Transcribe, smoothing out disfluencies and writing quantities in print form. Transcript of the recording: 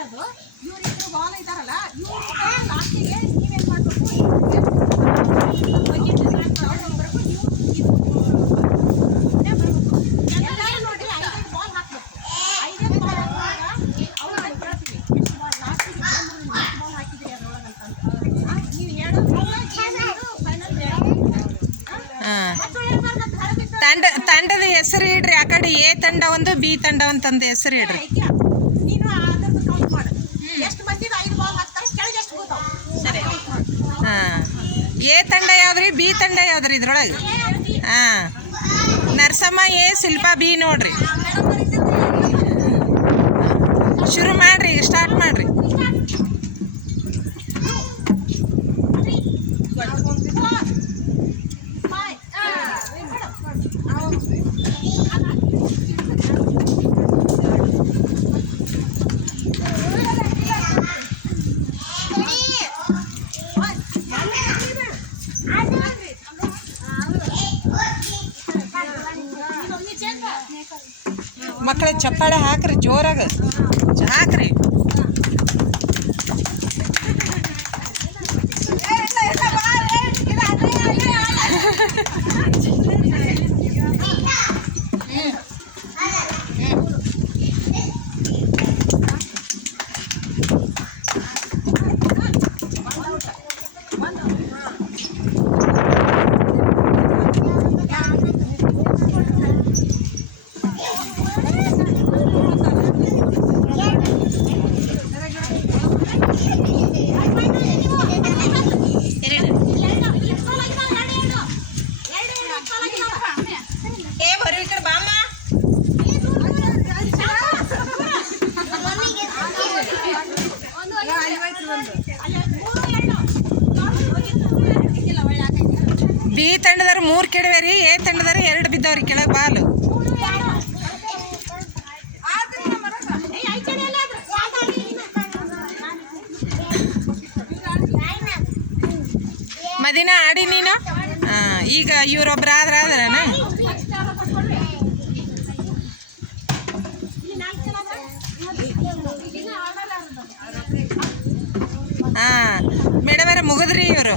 ಹೇಳೋದು. ಇವ್ರಿಬ್ರು ಬಾಲ್ ಇದಾರಲ್ಲ, ಇವ್ರು ಲಾಸ್ಟಿಗೆ ನೀವೇನ್ ಮಾಡ್ಬೇಕು, ಎಲ್ಲರೂ ನೋಡಿ 5 ಬಾಲ್ ಹಾಕ್ಬೇಕು. 5 ಬಾಲ್ ಹಾಕುವಾಗ ಅವ್ರು ಕೇಳ್ತೀವಿ ಲಾಸ್ಟಿಗೆ ಬಾಲ್ ಹಾಕಿದ್ರಿ ಅದ್ರೊಳಗಂತ. ನೀವು ಹೇಳೋದು ಫೈನಲ್ ತಂಡದ ಹೆಸರು ಇಡ್ರಿ. ಆ ಕಡೆ ಎ ತಂಡ ಒಂದು, ಬಿ ತಂಡ ಅಂತಂದು ಹೆಸರು ಇಡ್ರಿ. ನೀನು ಅದನ್ನು ಕೌಂಟ್ ಮಾಡು. ಎಷ್ಟು ಮಂದಿಗೆ 5 ಬಾಲ್ ಹಾಕ್ತಾರೆ ಕೆಳಗೆ ಎಷ್ಟು ಕೂತಾವ. ಸರಿ. ಹಾಂ, ಎ ತಂಡ ಯಾವ್ದ್ರಿ, ಬಿ ತಂಡ ಯಾವ್ದ್ರಿ ಇದ್ರೊಳಗೆ? ಹಾಂ, ನರಸಮ್ಮ ಎ, ಶಿಲ್ಪಾ ಬಿ ನೋಡ್ರಿ. ಶುರು ಮಾಡ್ರಿ, ಸ್ಟಾರ್ಟ್ ಮಾಡ್ರಿ. ಮಕ್ಕಳ ಚಪ್ಪಾಳೆ ಹಾಕ್ರಿ, ಜೋರಾಗ ಹಾಕ್ರಿ. ಬಿ ತಂಡದವ್ರು 3 ಕೆಡವೇರಿ, ಎ ತಂಡದವ್ರು 2 ಬಿದ್ದವ್ರಿ ಕೆಳಗೆ ಬಾಲು. ಮದಿನ ಆಡಿ ನೀನು. ಹಾಂ, ಈಗ ಇವರೊಬ್ರು ಆದ್ರನ. ಹಾಂ, ಮೇಡಮರ ಮುಗಿದ್ರಿ ಇವರು.